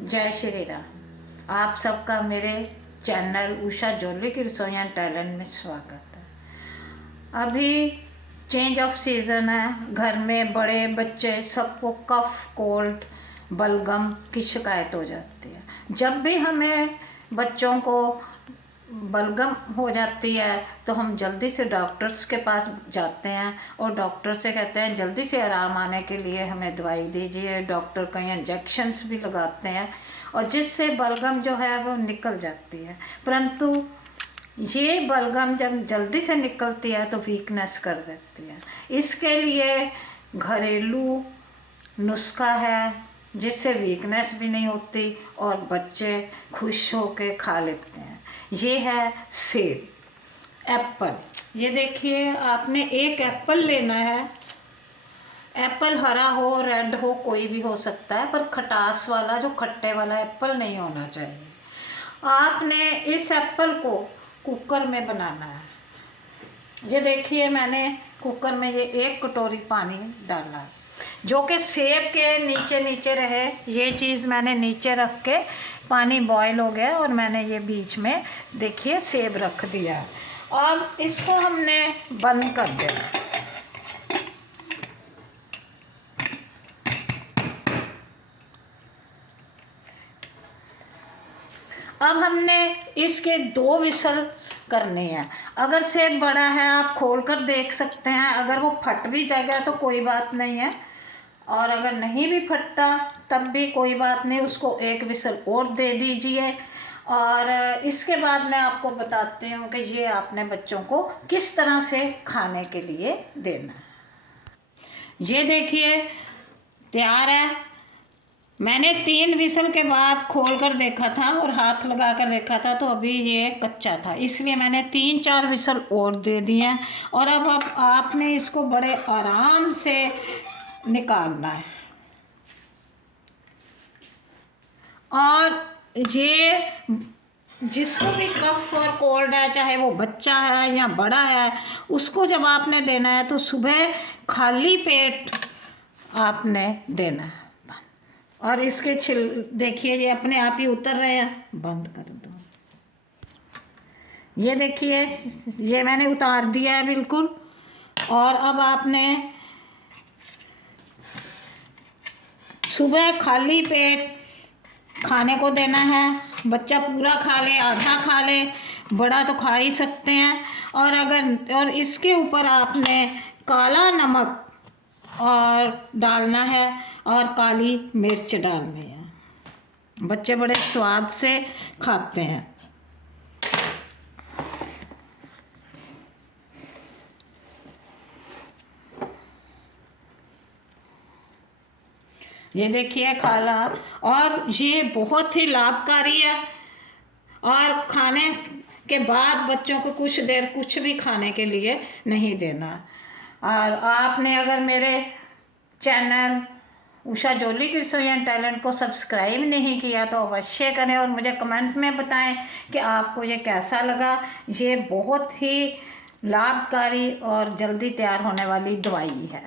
जय श्री राम। आप सबका मेरे चैनल उषा जोली की रसोई एंड टैलेंट में स्वागत है। अभी चेंज ऑफ सीज़न है, घर में बड़े बच्चे सबको कफ कोल्ड बलगम की शिकायत हो जाती है। जब भी हमें बच्चों को बलगम हो जाती है तो हम जल्दी से डॉक्टर्स के पास जाते हैं और डॉक्टर से कहते हैं जल्दी से आराम आने के लिए हमें दवाई दीजिए। डॉक्टर कई इंजेक्शन्स भी लगाते हैं और जिससे बलगम जो है वो निकल जाती है। परंतु ये बलगम जब जल्दी से निकलती है तो वीकनेस कर देती है। इसके लिए घरेलू नुस्खा है जिससे वीकनेस भी नहीं होती और बच्चे खुश होकर खा लेते हैं। ये है सेब, एप्पल। ये देखिए, आपने एक एप्पल लेना है। एप्पल हरा हो रेड हो कोई भी हो सकता है, पर खटास वाला जो खट्टे वाला एप्पल नहीं होना चाहिए। आपने इस एप्पल को कुकर में बनाना है। ये देखिए, मैंने कुकर में ये 1 कटोरी पानी डाला जो कि सेब के नीचे नीचे रहे। ये चीज़ मैंने नीचे रख के पानी बॉईल हो गया और मैंने ये बीच में देखिए सेब रख दिया। अब इसको हमने बंद कर देना। अब हमने इसके 2 विसल करनी है। अगर सेब बड़ा है आप खोल कर देख सकते हैं, अगर वो फट भी जाएगा तो कोई बात नहीं है, और अगर नहीं भी फटता तब भी कोई बात नहीं, उसको 1 विसल और दे दीजिए। और इसके बाद मैं आपको बताती हूँ कि ये आपने बच्चों को किस तरह से खाने के लिए देना है। ये देखिए तैयार है। मैंने 3 विसल के बाद खोल कर देखा था और हाथ लगा कर देखा था तो अभी ये कच्चा था, इसलिए मैंने 3-4 विसल और दे दिए। और अब आपने इसको बड़े आराम से निकालना है। और ये जिसको भी कफ और कोल्ड है, चाहे वो बच्चा है या बड़ा है, उसको जब आपने देना है तो सुबह खाली पेट आपने देना है। और इसके छिल देखिए ये अपने आप ही उतर रहे हैं, बंद कर दो। ये देखिए ये मैंने उतार दिया है बिल्कुल। और अब आपने सुबह खाली पेट खाने को देना है। बच्चा पूरा खा ले, आधा खा ले, बड़ा तो खा ही सकते हैं। और इसके ऊपर आपने काला नमक और डालना है और काली मिर्च डालनी है। बच्चे बड़े स्वाद से खाते हैं। ये देखिए काला, और ये बहुत ही लाभकारी है। और खाने के बाद बच्चों को कुछ देर कुछ भी खाने के लिए नहीं देना। और आपने अगर मेरे चैनल उषा जोली की रसोई एंड टैलेंट को सब्सक्राइब नहीं किया तो अवश्य करें और मुझे कमेंट में बताएं कि आपको ये कैसा लगा। ये बहुत ही लाभकारी और जल्दी तैयार होने वाली दवाई है।